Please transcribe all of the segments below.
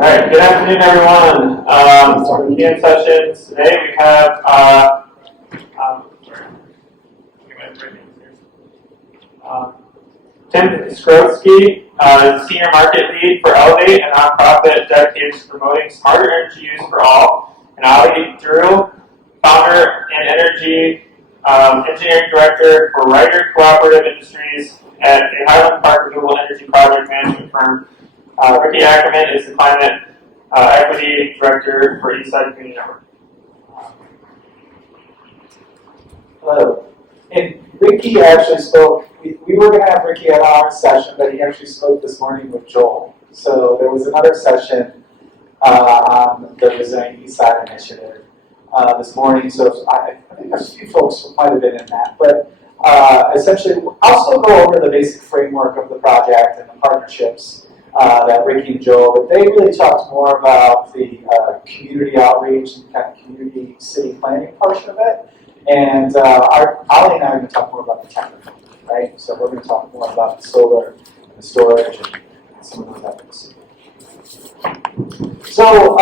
Alright, good afternoon everyone. For the PM sessions today we have Tim Skrotzki, Senior Market Lead for Elevate, a nonprofit dedicated to promoting smarter energy use for all, and Ali Dirul, Founder and Engineering Director for Ryter Cooperative Industries at a Highland Park Renewable Energy Project Management firm. Ricky Ackerman is the Climate Equity Director for Eastside Community Network. Hello. And Ricky actually spoke, we were going to have Ricky at our session, but he actually spoke this morning with Joel. So there was another session on the Resilient Eastside initiative this morning. So I think a few folks might have been in that. But essentially, I'll still go over the basic framework of the project and the partnerships that Ricky and Joel, but they really talked more about the community outreach and kind of community city planning portion of it. And Ali and I are going to talk more about the technical, right? So we're going to talk more about the solar and the storage and some of those efforts. So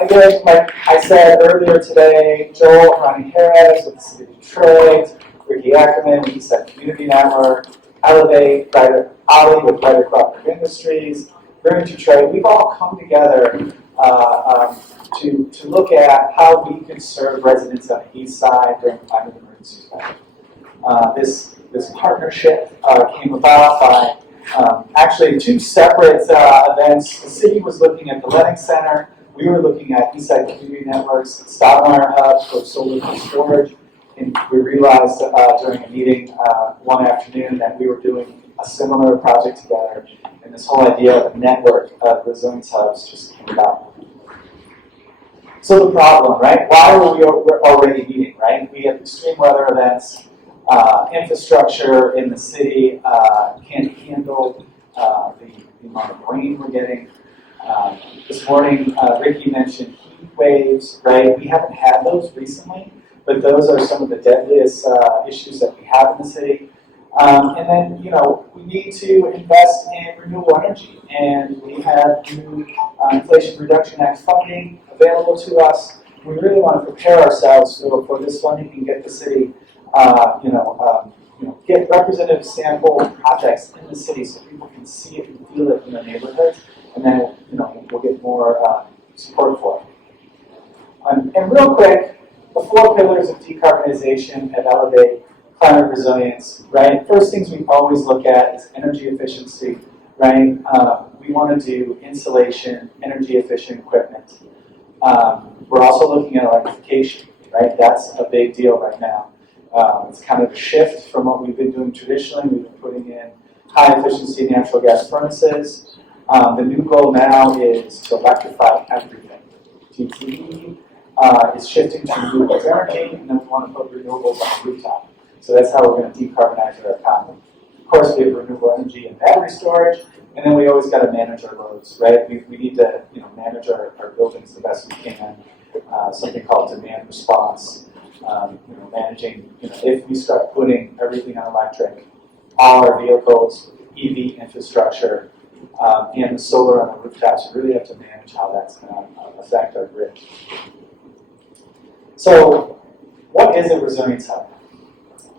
again, like I said earlier today, Joel and Ronnie Harris with the City of Detroit, Ricky Ackerman with Eastside Community Network, Elevate, Ali with Ryter Cooperative Industries, we're in Detroit. We've all come together to look at how we can serve residents on the East Side during climate emergencies. This partnership came about by actually two separate events. The city was looking at the Lennox Center. We were looking at Eastside Community Networks, Stoudemire Hub for solar and storage. And we realized during a meeting one afternoon that we were doing a similar project together, and this whole idea of a network of resilience hubs just came about. So the problem, right? Why were we already meeting, right? We have extreme weather events, infrastructure in the city can't handle the amount of rain we're getting. This morning, Ricky mentioned heat waves, right? We haven't had those recently, but those are some of the deadliest issues that we have in the city. And then, we need to invest in renewable energy, and we have new Inflation Reduction Act funding available to us. We really want to prepare ourselves for this funding and get the city, get representative sample projects in the city so people can see it and feel it in their neighborhoods, and then, we'll get more support for it. And real quick, the 4 pillars of decarbonization at Elevate, climate resilience, right? First things we always look at is energy efficiency, right? We want to do insulation, energy efficient equipment. We're also looking at electrification, right? That's a big deal right now. It's kind of a shift from what we've been doing traditionally. We've been putting in high efficiency natural gas furnaces. The new goal now is to electrify everything. GTE is shifting to renewable energy, and then we want to put renewables on the rooftop. So that's how we're going to decarbonize our economy. Of course, we have renewable energy and battery storage, and then we always got to manage our loads, right? We need to manage our buildings the best we can. Something called demand response. Managing, if we start putting everything on electric, all our vehicles, EV infrastructure, and the solar on the rooftops, we really have to manage how that's going to affect our grid. So, what is a resilience hub?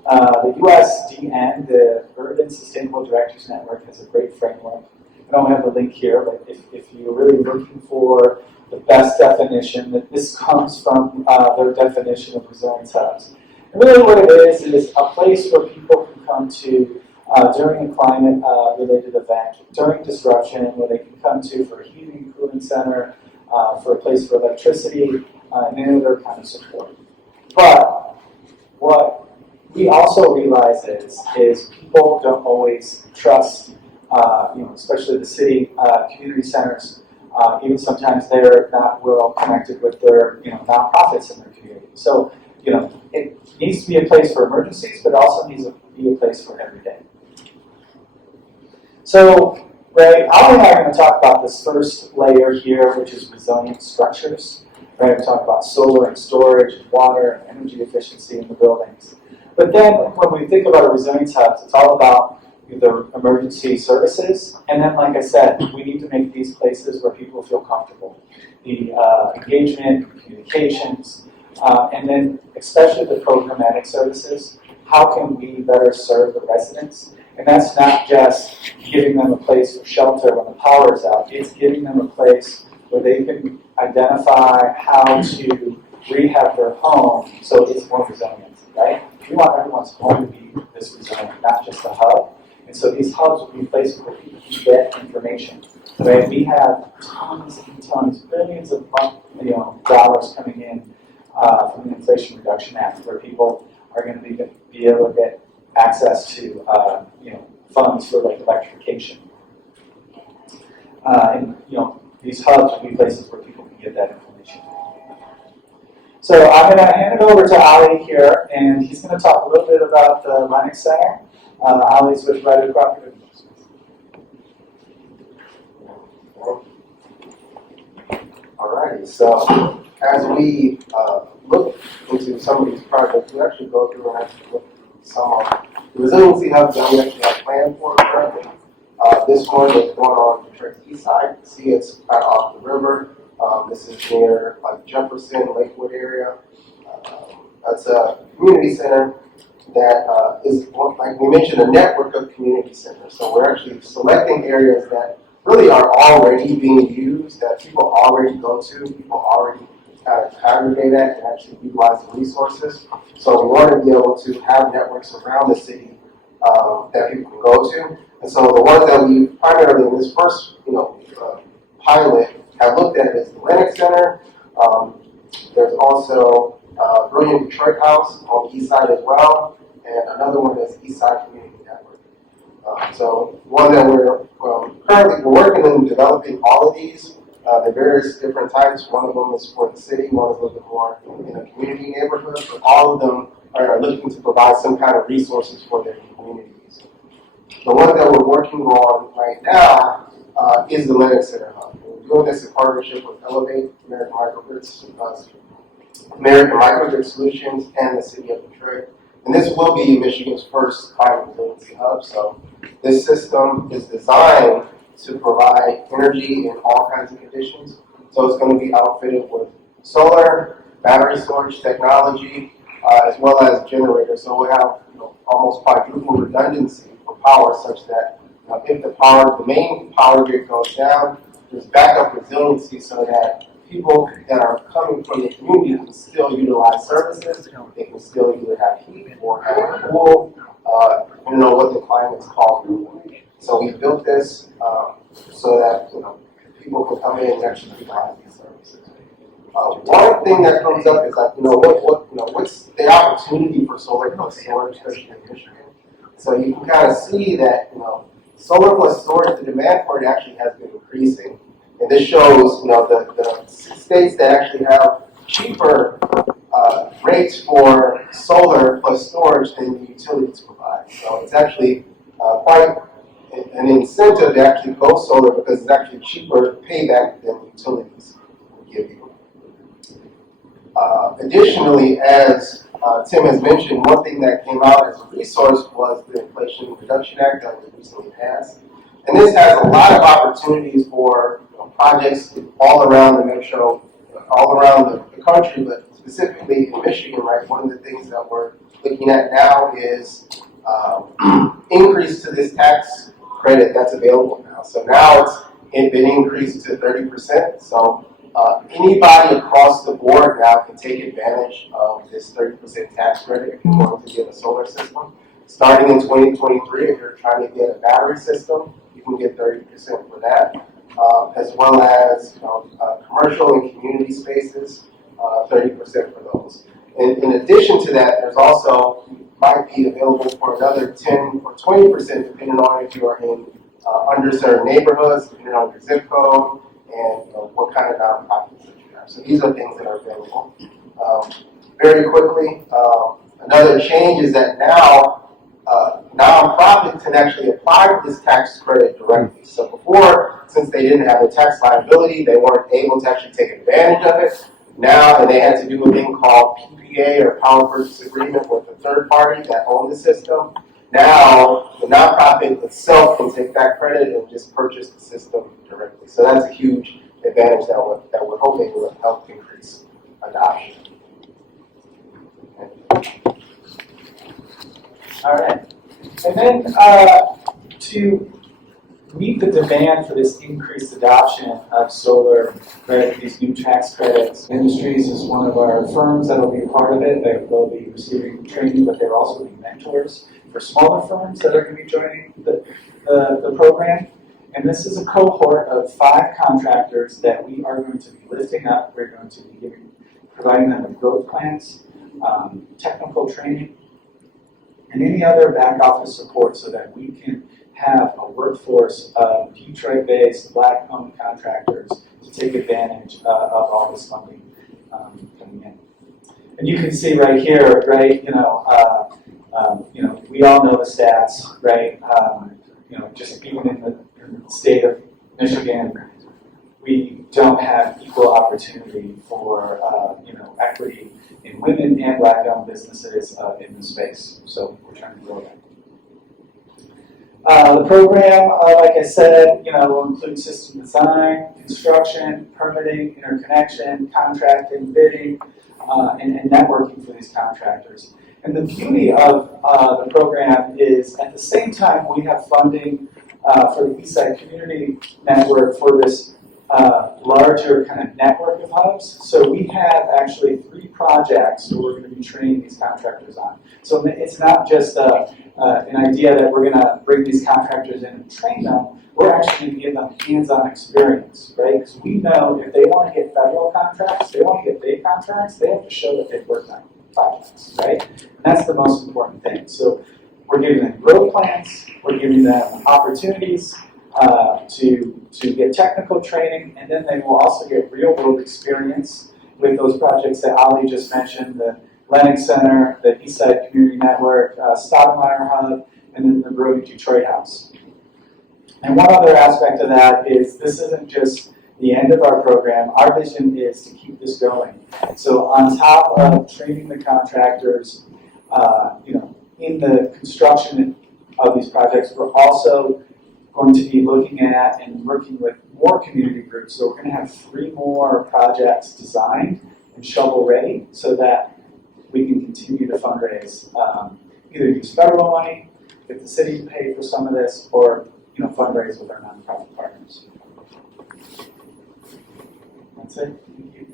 The USDN, the Urban Sustainable Directors Network, has a great framework. I don't have the link here, but if you're really looking for the best definition, that this comes from their definition of resilience hubs. And really what it is a place where people can come to during a climate-related event, during disruption, where they can come to for a heating and cooling center, for a place for electricity, and any other kind of support. But what we also realize is people don't always trust, especially the city community centers. Even sometimes they're not well connected with their, nonprofits in their community. So, it needs to be a place for emergencies, but also needs to be a place for every day. So, Ali and I are going to talk about this first layer here, which is resilient structures. Right, we talk about solar and storage, water, and energy efficiency in the buildings. But then when we think about resilience hubs, it's all about the emergency services. And then, like I said, we need to make these places where people feel comfortable. The engagement, communications, and then especially the programmatic services. How can we better serve the residents? And that's not just giving them a place for shelter when the power is out. It's giving them a place where they can identify how to rehab their home so it's more resilient, right? We want everyone's home to be this resilient, not just a hub. And so these hubs will be places where people can get information. Right? We have tons and tons, billions of dollars coming in from the Inflation Reduction Act, where people are going to be able to get access to funds for like electrification. And these hubs will be places where people can get that information. So I'm going to hand it over to Ali here, and he's going to talk a little bit about the Lennox Center. Ali's with Ryter Cooperative Industries. Alrighty, so as we look into some of these projects, we actually go through and actually look through some of the resiliency hubs that we actually have planned for currently. This one is going on Detroit's Eastside. See, it's kind of off the river. This is near Jefferson, Lakewood area. That's a community center that is, like we mentioned, a network of community centers. So we're actually selecting areas that really are already being used, that people already go to, people already congregate at and actually utilize the resources. So we want to be able to have networks around the city that people can go to. And so the ones that we primarily in this first pilot have looked at is the Lennox Center. There's also Brilliant Detroit House on the east side as well, and another one is Eastside Community Network. So one that we're currently working on developing all of these. They're various different types. One of them is for the city, one is a little bit more in a community neighborhood, but all of them are looking to provide some kind of resources for their communities. The one that we're working on right now is the Lennox Center Hub. We're doing this in partnership with Elevate, American Microgrid Solutions, and the City of Detroit. And this will be Michigan's first climate resiliency hub. So this system is designed to provide energy in all kinds of conditions. So it's going to be outfitted with solar, battery storage technology, as well as generators. So we have almost quadruple redundancy for power, such that if the main power grid goes down, there's backup resiliency so that people that are coming from the community can still utilize services. They can still either have heat or have a pool, what the climate's calling for. So we built this so that people can come in and actually utilize these services. One thing that comes up is what's the opportunity for solar plus storage, especially in Michigan? So you can kind of see that solar plus storage, the demand for it actually has been increasing. And this shows, the states that actually have cheaper rates for solar plus storage than the utilities provide. So it's actually quite an incentive to actually go solar because it's actually cheaper payback than utilities will give you. Additionally, as Tim has mentioned, one thing that came out as a resource was the Inflation Reduction Act that was recently passed. And this has a lot of opportunities for projects all around the metro, all around the country, but specifically in Michigan, right? One of the things that we're looking at now is increase to this tax credit that's available now. So now it's been increased to 30%. So anybody across the board now can take advantage of this 30% tax credit if you're going to get a solar system. Starting in 2023, if you're trying to get a battery system, you can get 30% for that. As well as commercial and community spaces, 30% for those. And in addition to that, there's also might be available for another 10 or 20% depending on if you are in underserved neighborhoods, depending on your zip code, and what kind of nonprofits that you have. So these are things that are available. Very quickly, another change is that now nonprofits can actually apply for this tax credit directly. So before, since they didn't have the tax liability, they weren't able to actually take advantage of it. Now, they had to do a thing called PPA or Power Purchase Agreement with a third party that owned the system. Now, the nonprofit itself can take that credit and just purchase the system directly. So that's a huge advantage that we're hoping will help increase adoption. All right. And then to meet the demand for this increased adoption of solar, right, these new tax credits, Industries is one of our firms that will be a part of it. They'll be receiving training, but they'll also be mentors for smaller firms that are going to be joining the program. And this is a cohort of 5 contractors that we are going to be lifting up. We're going to be providing them with growth plans, technical training, and any other back office support so that we can have a workforce of Detroit-based Black-owned contractors to take advantage of all this funding coming in. And you can see right here, right? We all know the stats, right? Just even in the state of Michigan, we don't have equal opportunity for equity in women and Black-owned businesses in this space. So we're trying to grow that. The program, like I said, will include system design, construction, permitting, interconnection, contracting, bidding, and networking for these contractors. And the beauty of the program is at the same time we have funding for the Eastside Community Network for this larger kind of network of hubs. So we have actually 3 projects that we're going to be training these contractors on. So it's not just an idea that we're going to bring these contractors in and train them. We're actually going to give them hands-on experience, right? Because we know if they want to get federal contracts, they want to get big contracts, they have to show that they've worked on projects, right? And that's the most important thing. So we're giving them growth plans, we're giving them opportunities to get technical training, and then they will also get real-world experience with those projects that Ali just mentioned, the Lennox Center, the Eastside Community Network, Stoudemire Hub, and then the Brody Detroit House. And one other aspect of that is this isn't just the end of our program. Our vision is to keep this going. So on top of training the contractors, in the construction of these projects, we're also going to be looking at and working with more community groups. So we're going to have 3 more projects designed and shovel ready so that we can continue to fundraise, either use federal money, get the city to pay for some of this, or fundraise with our nonprofit partners. That's it. Thank you.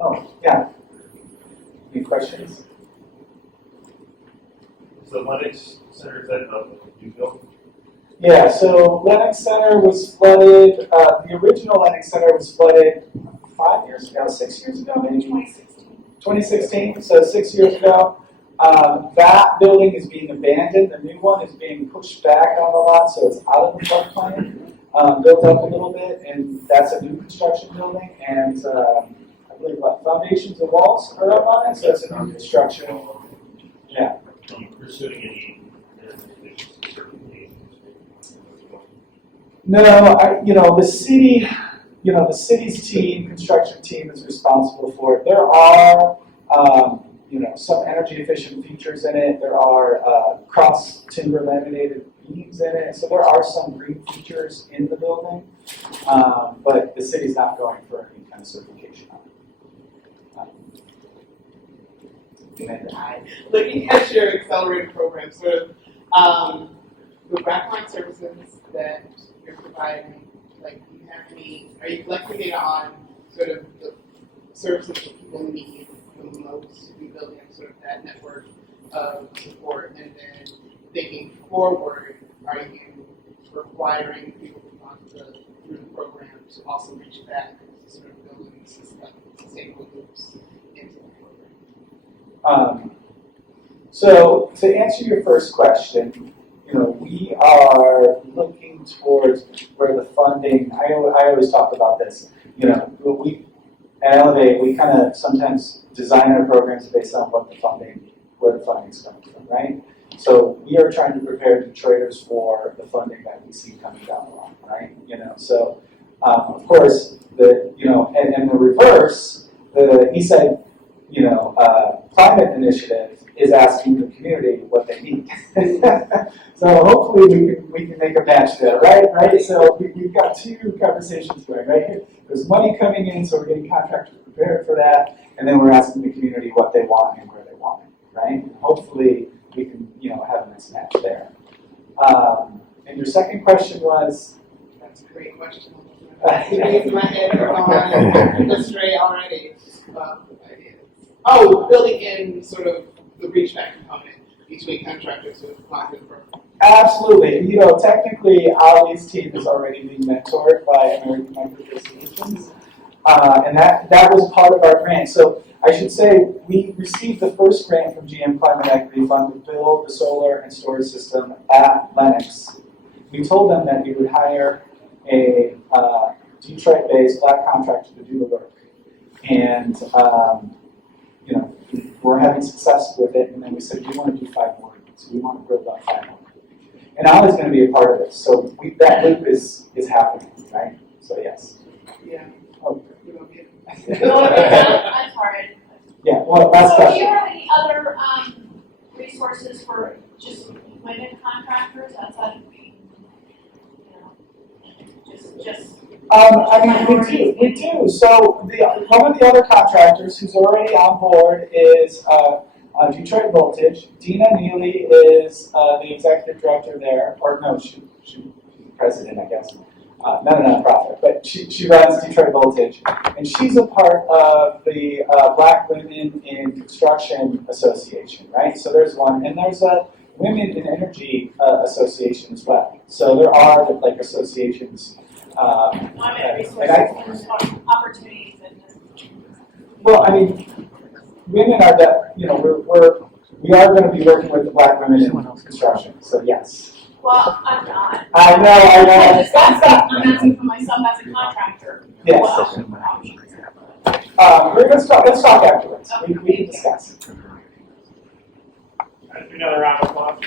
Oh, yeah. Any questions? So Lennox Center, is that a new build? Yeah, so Lennox Center was flooded, the original Lennox Center was flooded 5 years ago, 6 years ago, maybe? 2016, so 6 years ago. That building is being abandoned. The new one is being pushed back on the lot, so it's out of the floodplain, built up a little bit, and that's a new construction building. And I believe foundations and walls are up on it, so it's a new construction. Yeah. Are you pursuing any certifications? No, the city, the city's team, construction team is responsible for it. There are, some energy efficient features in it. There are cross timber laminated beams in it. So there are some green features in the building, but the city's not going for any kind of certification on it. Hi. Looking at your accelerated program, sort of the background services that you're providing, like, do you have any, are you collecting data on sort of the services that people need the most, rebuilding sort of that network of support, and then thinking forward, are you requiring people who've gone through the program to also reach back to sort of building sustainable loops into the program? So to answer your first question, we are looking towards where the funding, I always talk about this, we at Elevate, we kind of sometimes design our programs based on where the funding's coming from, right? So we are trying to prepare Detroiters for the funding that we see coming down the line, right? So Of course, and the reverse, he said, climate initiative is asking the community what they need. So hopefully we can make a match there, right? So we've got two conversations going, right? There's money coming in, so we're getting contractors prepared for that, and then we're asking the community what they want and where they want it, right? And hopefully we can, have a nice match there. And your second question was? That's a great question. You raised my head on the stray already. Building in sort of the reach back component between contractors who apply for the program. Absolutely. Technically, Ali's team is already being mentored by American Microgrid Solutions. And that was part of our grant. So I should say we received the first grant from GM Climate Equity Fund to build the solar and storage system at Lennox. We told them that we would hire a Detroit-based black contractor to do the work. And we're having success with it, and then we said, we want to do 5 more. So we want to build up 5 more. And Ali's going to be a part of it. So that loop is happening, right? So yes. Yeah. Oh. I'm sorry. Yeah, well, that's So do you have any other resources for just women contractors outside of being, just we do. So one of the other contractors who's already on board is Detroit Voltage. Dina Neely is the executive director there, or no, she's president, I guess. Not a nonprofit, but she runs Detroit Voltage, and she's a part of the Black Women in Construction Association, right? So there's one, and there's a Women in Energy Association as well. So there are associations. resources and opportunities and well, I mean, women are we are going to be working with the Black women in construction. So yes. well, I'm not. I know. I'm asking for myself as a contractor. Yes. Let's talk afterwards. We can discuss. Another round of applause.